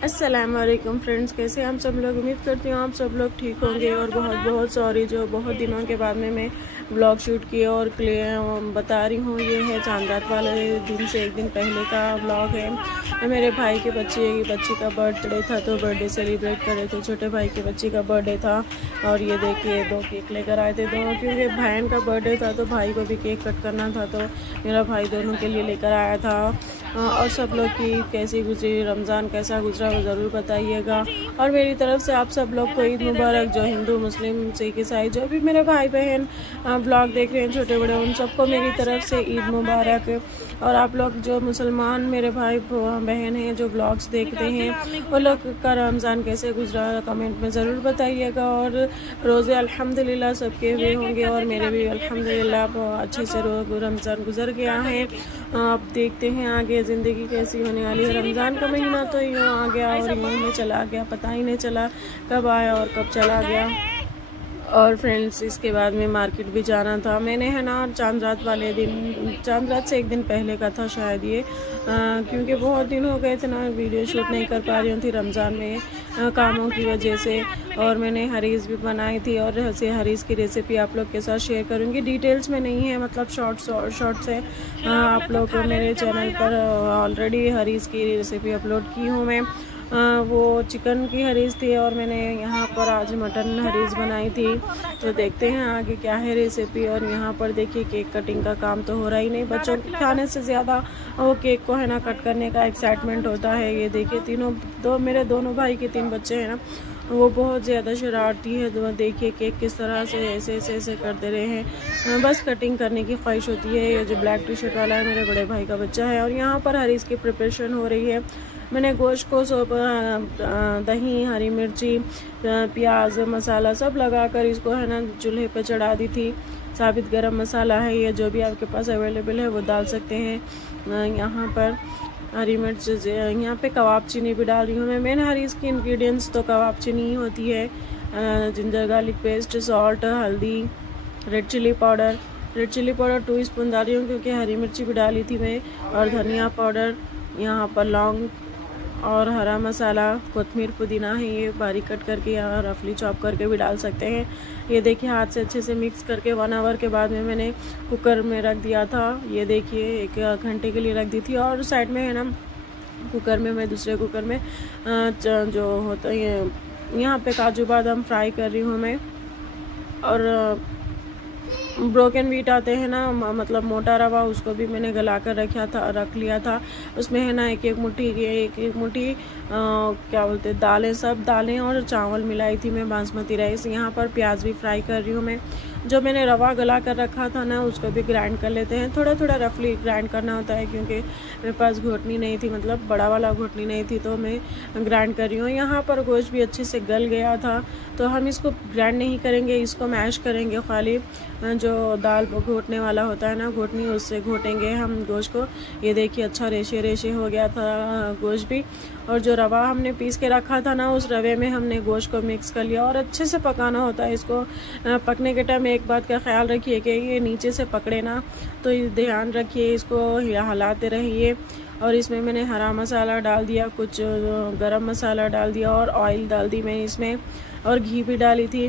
अस्सलाम वालेकुम फ्रेंड्स, कैसे हम सब लोग। उम्मीद करती हूँ आप सब लोग ठीक होंगे। और बहुत बहुत सॉरी जो बहुत दिनों के बाद में मैं ब्लॉग शूट किए और बता रही हूँ। ये है चांद रात वाले दिन से एक दिन पहले का ब्लॉग है। मेरे भाई के बच्ची का बर्थडे था, तो बर्थडे सेलिब्रेट कर रहे थे। छोटे भाई के बच्ची का बर्थडे था और ये देखिए 2 केक लेकर आए थे। दोनों क्योंकि बहन का बर्थडे था तो भाई को भी केक कट करना था, तो मेरा भाई दोनों के लिए लेकर आया था। और सब लोग की कैसी गुजरी, रमज़ान कैसा गुजरा वो ज़रूर बताइएगा। और मेरी तरफ से आप सब लोग को ईद मुबारक। जो हिंदू मुस्लिम सिख ईसाई जो भी मेरे भाई बहन ब्लॉग देख रहे हैं छोटे बड़े, उन सबको मेरी तरफ से ईद मुबारक। और आप लोग जो मुसलमान मेरे भाई बहन हैं जो ब्लॉग्स देखते हैं, वो लोग का रमज़ान कैसे गुजरा कमेंट में ज़रूर बताइएगा। और रोज़े अल्हम्दुलिल्लाह सबके हुए होंगे और मेरे भी अल्हम्दुलिल्लाह अच्छे से रमज़ान गुजर गया है। अब देखते हैं आगे ज़िंदगी कैसी होने वाली है। रमज़ान का महीना तो यूँ आ गया और यूँ में चला गया, पता ही नहीं चला कब आया और कब चला गया। और फ्रेंड्स, इसके बाद में मार्केट भी जाना था। मैंने है ना चांद रात वाले दिन, चांद रात से एक दिन पहले का था शायद ये, क्योंकि बहुत दिन हो गए थे ना वीडियो शूट नहीं कर पा रही थी रमज़ान में कामों की वजह से। और मैंने हरीस भी बनाई थी और हरीस की रेसिपी आप लोग के साथ शेयर करूँगी। डिटेल्स में नहीं है, मतलब शॉर्ट्स है। आप लोग मेरे चैनल पर ऑलरेडी हरीस की रेसिपी अपलोड की हूँ मैं। वो चिकन की हरीस थी और मैंने यहाँ पर आज मटन हरीस बनाई थी। तो देखते हैं आगे क्या है रेसिपी। और यहाँ पर देखिए केक कटिंग का काम तो हो रहा ही नहीं। बच्चों के खाने से ज़्यादा वो केक को है ना कट करने का एक्साइटमेंट होता है। ये देखिए मेरे दोनों भाई के 3 बच्चे हैं ना, वो बहुत ज़्यादा शरारती है। तो देखिए केक किस तरह से ऐसे कर दे रहे हैं। बस कटिंग करने की ख्वाहिश होती है। ये जो ब्लैक टी शर्ट वाला है मेरे बड़े भाई का बच्चा है। और यहाँ पर हरीस की प्रिपरेशन हो रही है। मैंने गोश्त को दही, हरी मिर्ची, प्याज, मसाला सब लगाकर इसको है ना चूल्हे पर चढ़ा दी थी। साबित गरम मसाला है ये, जो भी आपके पास अवेलेबल है वो डाल सकते हैं। यहाँ पर हरी मिर्च, यहाँ पे कबाब चीनी भी डाल रही हूँ मैं। मेन हरीस की इंग्रेडिएंट्स तो कबाब चीनी ही होती है। जिंजर गार्लिक पेस्ट, सॉल्ट, हल्दी, रेड चिली पाउडर 2 स्पून डाल रही हूँ क्योंकि हरी मिर्ची भी डाली थी मैं। और धनिया पाउडर, यहाँ पर लौंग और हरा मसाला, कोतमीर, पुदीना है ये बारीक कट करके या रफली चॉप करके भी डाल सकते हैं। ये देखिए हाथ से अच्छे से मिक्स करके 1 आवर के बाद में मैंने कुकर में रख दिया था। ये देखिए 1 घंटे के लिए रख दी थी। और साइड में है ना कुकर में मैं दूसरे कुकर में जो होता है यहाँ पे काजू बादाम फ्राई कर रही हूँ मैं। और ब्रोकन व्हीट आते हैं ना, मतलब मोटा रवा, उसको भी मैंने गला कर रख लिया था। उसमें है ना एक मुट्ठी क्या बोलते हैं दालें, सब दालें और चावल मिलाई थी मैं, बासमती राइस। यहाँ पर प्याज भी फ्राई कर रही हूँ मैं। जो मैंने रवा गला कर रखा था ना उसको भी ग्राइंड कर लेते हैं। थोड़ा रफली ग्राइंड करना होता है क्योंकि मेरे पास घोटनी नहीं थी, मतलब बड़ा वाला घोटनी नहीं थी, तो मैं ग्राइंड कर रही हूँ। यहाँ पर गोश्त भी अच्छे से गल गया था, तो हम इसको ग्राइंड नहीं करेंगे, इसको मैश करेंगे। खाली जो दाल घोटने वाला होता है ना, घोटनी, उससे घोटेंगे हम गोश्त को। ये देखिए अच्छा रेशे हो गया था गोश्त भी। और जो रवा हमने पीस के रखा था ना, उस रवे में हमने गोश्त को मिक्स कर लिया और अच्छे से पकाना होता है इसको। पकने के टाइम एक बात का ख्याल रखिए कि ये नीचे से पकड़े ना, तो ध्यान रखिए, इसको हिलाते रहिए। और इसमें मैंने हरा मसाला डाल दिया, कुछ गरम मसाला डाल दिया और ऑयल डाल दी मैं इसमें। और घी भी डाली थी,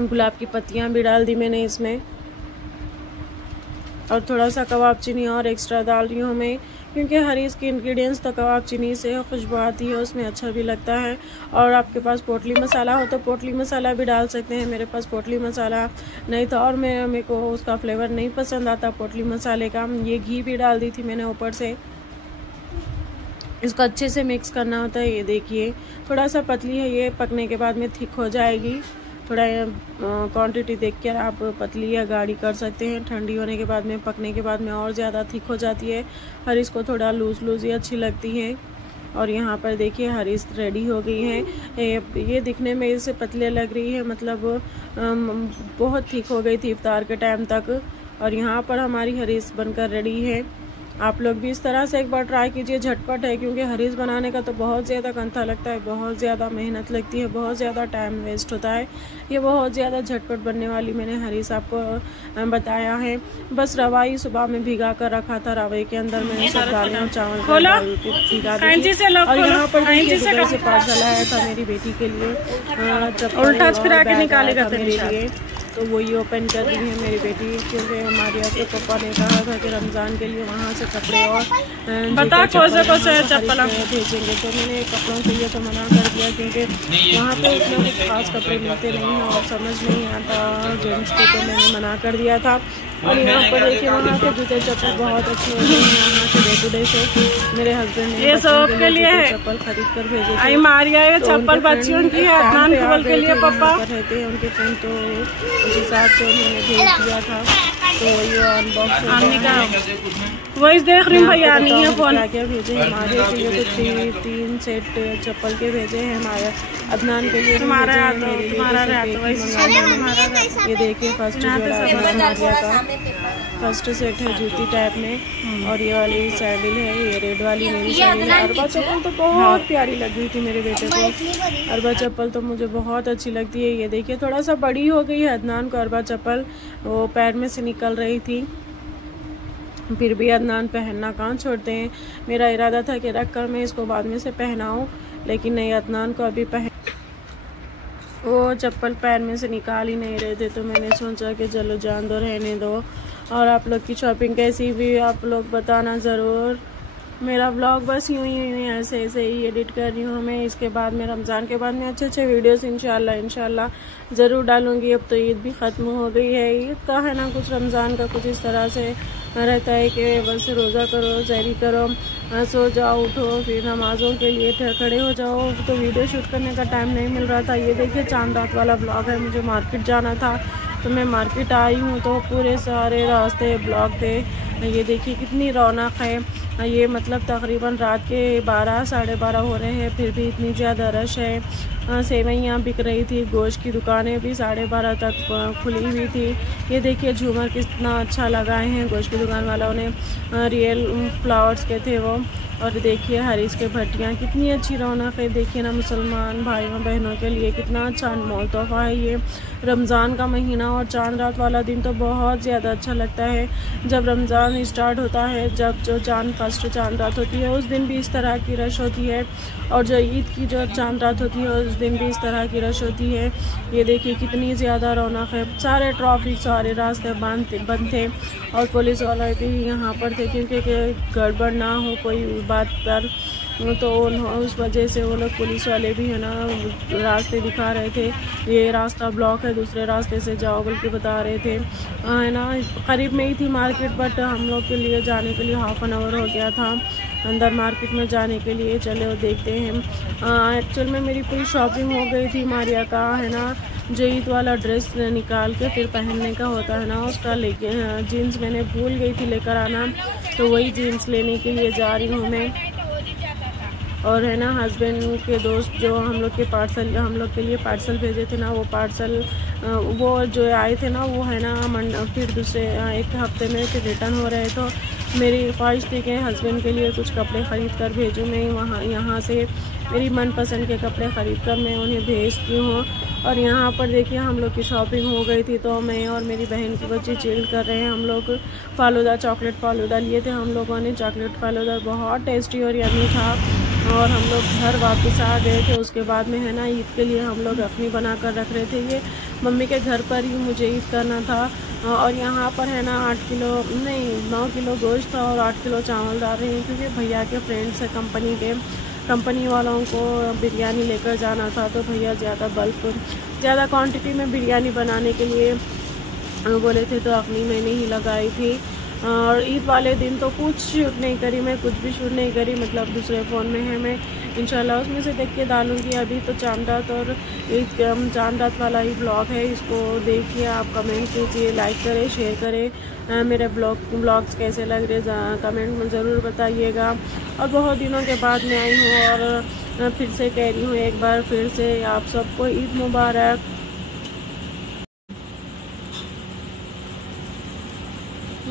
गुलाब की पत्तियाँ भी डाल दी मैंने इसमें। और थोड़ा सा कबाब चीनी और एक्स्ट्रा डाल रही हूँ मैं, क्योंकि हरीस की इंग्रेडिएंट्स तो कबाब चीनी से खुशबू आती है, उसमें अच्छा भी लगता है। और आपके पास पोटली मसाला हो तो पोटली मसाला भी डाल सकते हैं। मेरे पास पोटली मसाला नहीं था और मेरे को उसका फ्लेवर नहीं पसंद आता पोटली मसाले का। ये घी भी डाल दी थी मैंने ऊपर से। इसको अच्छे से मिक्स करना होता है। ये देखिए थोड़ा सा पतली है, ये पकने के बाद में थिक हो जाएगी। थोड़ा क्वांटिटी देख कर आप पतली या गाढ़ी कर सकते हैं। ठंडी होने के बाद में, पकने के बाद में और ज़्यादा थिक हो जाती है। हरीस को थोड़ा लूज़ ही अच्छी लगती है। और यहाँ पर देखिए हरीस रेडी हो गई है। ये दिखने में इससे पतले लग रही है, मतलब बहुत थिक हो गई थी इफ्तार के टाइम तक। और यहाँ पर हमारी हरीस बनकर रेडी है। आप लोग भी इस तरह से एक बार ट्राई कीजिए, झटपट है, क्योंकि हरीस बनाने का तो बहुत ज़्यादा कंथा लगता है, बहुत ज़्यादा मेहनत लगती है, बहुत ज़्यादा टाइम वेस्ट होता है। ये बहुत ज़्यादा झटपट बनने वाली मैंने हरीस आपको बताया है। बस रवा ही सुबह में भिगा कर रखा था, रवे के अंदर मैंने सब दालें और चावल डाल के भिगा दी। और यहाँ पर दुबई से पार्सल आया था मेरी बेटी के लिए, उल्टा फिरा के निकालेगा मेरे लिए, तो वही ओपन कर रही है मेरी बेटी, क्योंकि हमारे आपके पापा ने कहा था कि रमज़ान के लिए वहाँ से कपड़े और चप्पल भेजेंगे, तो मैंने कपड़ों के लिए तो मना कर दिया, क्योंकि वहाँ पे इतना कुछ खास कपड़े मिलते नहीं हैं और समझ नहीं आता जेंट्स को, तो मैंने मना कर दिया था। और यहाँ पर देखिए वहाँ के जूते चप्पल बहुत अच्छे होते हैं यहाँ के डे टू डे से। मेरे हस्बैंड ने ये सब के लिए चप्पल खरीद कर भेजे थे। मारिया ये चप्पल बच्चियों की है, अदनान के लिए पापा रहते हैं उनके फ्रेंड, तो उस हिसाब से उन्होंने भेज दिया था। तो ये अनबॉक्स वही देख रही हूँ भैया नहीं है फोन क्या भेजे हमारे के लिए, तो 3 सेट चप्पल के भेजे हैं हमारे अदनान के लिए, ये देखिए फर्स्ट जोड़ा का फर्स्ट सेट है जूती टाइप में, और ये वाली सैंडल है, ये रेड वाली मेरी सैंडल है। अरबा चप्पल तो बहुत प्यारी लग रही थी मेरे बेटे को, अरबा चप्पल तो मुझे बहुत अच्छी लगती है। ये देखिए थोड़ा सा बड़ी हो गई है अदनान को अरबा चप्पल, वो पैर में से निकल रही थी, फिर भी अदनान पहनना कहाँ छोड़ते हैं। मेरा इरादा था कि रख कर मैं इसको बाद में से पहनाऊँ, लेकिन नहीं, अदनान को अभी वो चप्पल पैर में से निकाल ही नहीं रहे थे, तो मैंने सोचा कि चलो जान दो, रहने दो। और आप लोग की शॉपिंग कैसी हुई आप लोग बताना ज़रूर। मेरा व्लॉग बस यूँ ही ऐसे ही एडिट कर रही हूँ मैं। इसके बाद में रमज़ान के बाद में अच्छे वीडियोस इंशाल्लाह ज़रूर डालूँगी। अब तो ईद भी ख़त्म हो गई है, ईद का है ना कुछ रमज़ान का कुछ इस तरह से रहता है कि बस रोज़ा करो, सहरी करो, सो जाओ, उठो, फिर नमाज़ों के लिए खड़े हो जाओ, तो वीडियो शूट करने का टाइम नहीं मिल रहा था। ये देखिए चांद रात वाला ब्लॉग है, मुझे मार्केट जाना था तो मैं मार्केट आई हूँ, तो पूरे सारे रास्ते ब्लॉक थे। ये देखिए कितनी रौनक है, ये मतलब तकरीबन रात के 12 साढ़े 12 हो रहे हैं, फिर भी इतनी ज़्यादा रश है। सेवइयाँ बिक रही थी, गोश्त की दुकानें भी 12:30 तक खुली हुई थी। ये देखिए झूमर कितना अच्छा लगाए हैं गोश्त की दुकान वालों ने, रियल फ्लावर्स के थे वो। और देखिए हरीस के भट्टियाँ कितनी अच्छी रौनक है। देखिए ना मुसलमान भाइयों बहनों के लिए कितना अच्छा अनमोल तोहफा है ये रमज़ान का महीना। और चांद रात वाला दिन तो बहुत ज़्यादा अच्छा लगता है। जब रमज़ान स्टार्ट होता है, जब जो फर्स्ट चांद रात होती है उस दिन भी इस तरह की रश होती है, और जो ईद की जो चांद रात होती है उस दिन भी इस तरह की रश होती है। ये देखिए कितनी ज़्यादा रौनक है। सारे ट्रैफिक सारे रास्ते बंद थे और पुलिस वाले भी यहाँ पर थे, क्योंकि गड़बड़ ना हो कोई बात पर, तो उस वजह से वो लोग पुलिस वाले भी है ना रास्ते दिखा रहे थे, ये रास्ता ब्लॉक है, दूसरे रास्ते से जाओ बल्कि बता रहे थे, है ना। करीब में ही थी मार्केट, बट हम लोग के लिए जाने के लिए हाफ एन आवर हो गया था अंदर मार्केट में जाने के लिए। चलो देखते हैं। एक्चुअल में मेरी पूरी शॉपिंग हो गई थी। मारिया का है ना जो ईद वाला ड्रेस निकाल के फिर पहनने का होता है ना, उसका लेके जीन्स मैंने भूल गई थी लेकर आना, तो वही जीन्स लेने के लिए जा रही हूँ मैं। और है ना हस्बैंड के दोस्त जो हम लोग के लिए पार्सल भेजे थे ना, वो पार्सल वो जो आए थे ना, वो है ना फिर दूसरे एक हफ्ते में फिर रिटर्न हो रहे। तो मेरी ख्वाहिश थी कि हस्बैंड के लिए कुछ कपड़े ख़रीद कर भेजूँ मैं, यहाँ से मेरी मनपसंद के कपड़े ख़रीद कर मैं उन्हें भेजती हूँ। और यहाँ पर देखिए हम लोग की शॉपिंग हो गई थी, तो मैं और मेरी बहन की बच्ची चिल कर रहे हैं। हम लोग फालूदा चॉकलेट फालूदा लिए थे हम लोगों ने। चॉकलेट फालूदा बहुत टेस्टी और यम्मी था। और हम लोग घर वापस आ गए थे। उसके बाद में है ना ईद के लिए हम लोग अखनी बना कर रख रहे थे। ये मम्मी के घर पर ही मुझे ईद करना था। और यहाँ पर है ना 9 किलो गोश्त था और 8 किलो चावल डाल रहे हैं, क्योंकि भैया के फ्रेंड्स है कंपनी वालों को बिरयानी लेकर जाना था, तो भैया ज़्यादा क्वांटिटी में बिरयानी बनाने के लिए बोले थे, तो अखनी मैंने ही लगाई थी। और ईद वाले दिन तो कुछ शूट नहीं करी मैं, कुछ भी शूट नहीं करी, मतलब दूसरे फ़ोन में है मैं इंशाल्लाह उसमें से देख के डालूँगी। अभी तो चांद रात और चांद रात वाला ही ब्लॉग है, इसको देखिए आप, कमेंट कीजिए, लाइक करें, शेयर करें। मेरे ब्लॉग्स कैसे लग रहे कमेंट में ज़रूर बताइएगा। और बहुत दिनों के बाद मैं आई हूँ और फिर से कह रही हूँ एक बार फिर से आप सबको ईद मुबारक।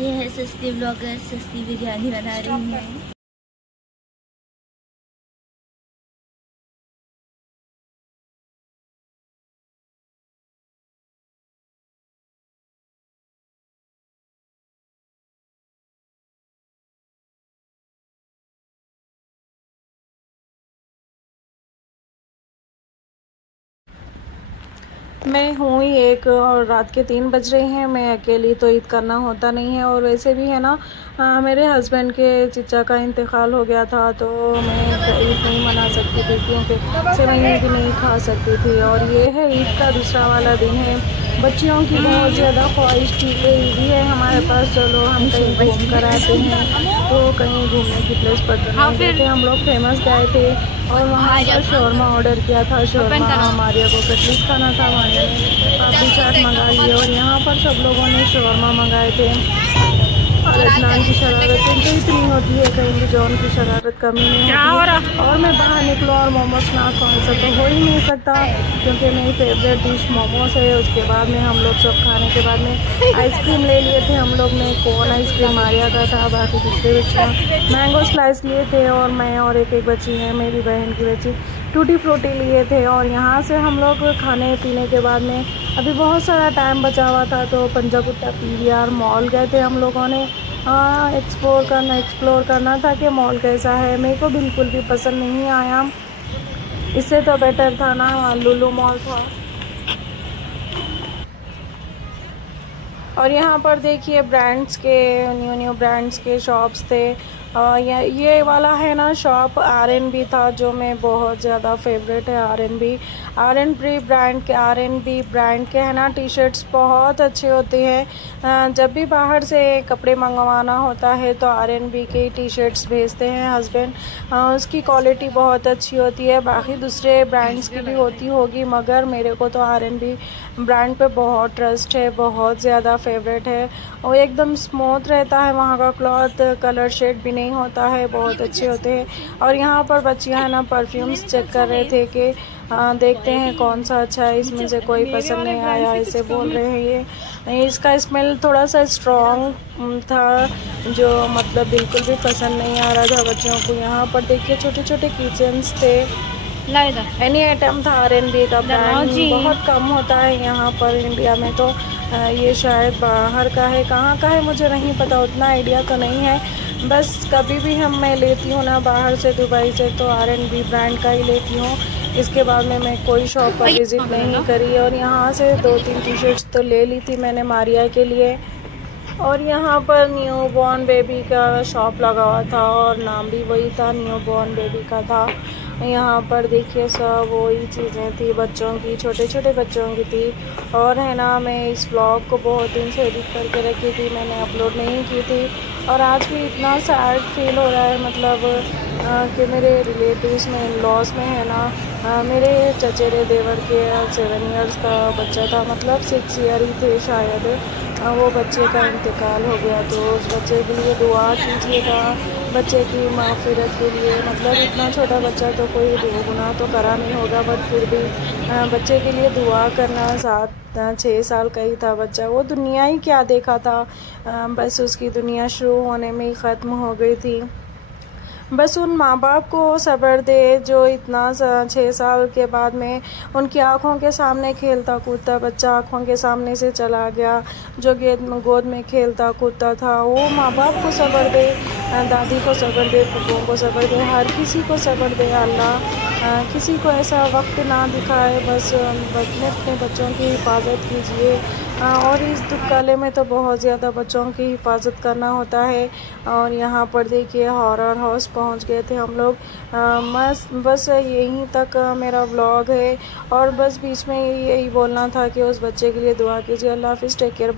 ये है सस्ती ब्लॉगर, सस्ती बिरयानी बना रही है। मैं हूँ ही एक और रात के 3 बज रहे हैं। मैं अकेली तो ईद करना होता नहीं है, और वैसे भी है ना मेरे हस्बैंड के चचा का इंतकाल हो गया था, तो मैं ईद नहीं मना सकती थी क्योंकि सेवइयाँ भी नहीं खा सकती थी। और ये है ईद का दूसरा वाला दिन है। बच्चियों की बहुत ज़्यादा ख्वाहिश थी कि ईद ही है हमारे पास, चलो हम कहीं घूम कर आते हैं। तो कहीं घूमने की प्लेस पर गए थे हम लोग, फेमस गए थे और वहाँ पर शौरमा ऑर्डर किया था। शौरमा मारिया को कटलेट खाना था, मारिया ने पापड़ी चाट मंगा ली और यहाँ पर सब लोगों ने शौरमा मंगाए थे। और इतमान की शरारत तो इतनी होती है, कहीं भी जॉन की शरारत कमी नहीं होती। और मैं बाहर निकलूँ और मोमोज ना खाऊँ ऐसा तो हो ही नहीं सकता, क्योंकि मेरी फेवरेट डिश मोमोज है। उसके बाद में हम लोग सब खाने के बाद में आइसक्रीम ले लिए थे हम लोग ने। कोन आइसक्रीम मारिया का था, बाकी दूसरे बच्चा मैंगो स्लाइस लिए थे, और मैं और एक बच्ची है मेरी बहन की बच्ची टूटी फ्रूटी लिए थे। और यहाँ से हम लोग खाने पीने के बाद में अभी बहुत सारा टाइम बचा हुआ था, तो पंजागुट्टा PVR मॉल गए थे हम लोगों ने। एक्सप्लोर करना था कि मॉल कैसा है। मेरे को बिल्कुल भी पसंद नहीं आया, इससे तो बेटर था ना लुलु मॉल था। और यहाँ पर देखिए ब्रांड्स के न्यू ब्रांड्स के शॉप्स थे। ये वाला है ना शॉप R&B था, जो मैं बहुत ज़्यादा फेवरेट है। R&B ब्रांड के है ना टी-शर्ट्स बहुत अच्छे होते हैं। जब भी बाहर से कपड़े मंगवाना होता है तो R&B के टी-शर्ट्स भेजते हैं हस्बैंड। उसकी क्वालिटी बहुत अच्छी होती है, बाकी दूसरे ब्रांड्स की भी होती होगी, मगर मेरे को तो R&B ब्रांड पे बहुत ट्रस्ट है, बहुत ज़्यादा फेवरेट है। और एकदम स्मूथ रहता है वहाँ का क्लॉथ, कलर शेड भी नहीं होता है, बहुत अच्छे होते हैं। और यहाँ पर बच्चियाँ ना परफ्यूम्स चेक कर रहे थे कि देखते हैं कौन सा अच्छा है, इसमें से कोई पसंद नहीं आया ऐसे बोल रहे हैं। ये इसका स्मेल थोड़ा सा स्ट्रॉन्ग था, जो मतलब बिल्कुल भी पसंद नहीं आ रहा था बच्चों को। यहाँ पर देखिए छोटे छोटे किचन्स थे, एनी आइटम था। R&B का ब्रांड बहुत कम होता है यहाँ पर इंडिया में, तो ये शायद बाहर का है, कहाँ का है मुझे नहीं पता, उतना आइडिया तो नहीं है। बस कभी भी मैं लेती हूँ ना बाहर से, दुबई से, तो R&B ब्रांड का ही लेती हूँ। इसके बाद में मैं कोई शॉप पर विज़िट नहीं करी। और यहाँ से 2-3 टी-शर्ट्स तो ले ली थी मैंने मारिया के लिए। और यहाँ पर न्यू बॉर्न बेबी का शॉप लगा हुआ था, और नाम भी वही था, न्यू बॉर्न बेबी का था। यहाँ पर देखिए सब वही चीज़ें थी बच्चों की, छोटे छोटे बच्चों की थी। और है ना मैं इस व्लॉग को बहुत दिन से एडिट करके रखी थी, मैंने अपलोड नहीं की थी। और आज भी इतना सैड फील हो रहा है, मतलब कि मेरे रिलेटिव्स में, इन लॉज में है ना मेरे चचेरे देवर के 7 इयर्स का बच्चा था, मतलब 6 ईयर ही थे शायद, वो बच्चे का इंतकाल हो गया। तो उस बच्चे के लिए दुआ कीजिएगा, बच्चे की माफ़िरत के लिए। मतलब इतना छोटा बच्चा तो कोई गुनाह तो करा नहीं होगा, बट फिर भी बच्चे के लिए दुआ करना। 7-6 साल का ही था बच्चा, वो दुनिया ही क्या देखा था, बस उसकी दुनिया शुरू होने में ही ख़त्म हो गई थी। बस उन माँ बाप को सब्र दे जो इतना 6 साल के बाद में उनकी आँखों के सामने खेलता कूदता बच्चा आँखों के सामने से चला गया, जो गोद में खेलता कूदता था। वो माँ बाप को सब्र दे, दादी को सब्र दे, फूफों को सब्र दे, हर किसी को सब्र दे अल्लाह। किसी को ऐसा वक्त ना दिखाए, बस अपने बच्चों की हिफाजत कीजिए। और इस दुख काले में तो बहुत ज़्यादा बच्चों की हिफाजत करना होता है। और यहाँ पर देखिए हॉरर हाउस पहुँच गए थे हम लोग। बस यहीं तक मेरा व्लॉग है, और बस बीच में यही बोलना था कि उस बच्चे के लिए दुआ कीजिए। अल्लाह हाफिज़, टेक केयर।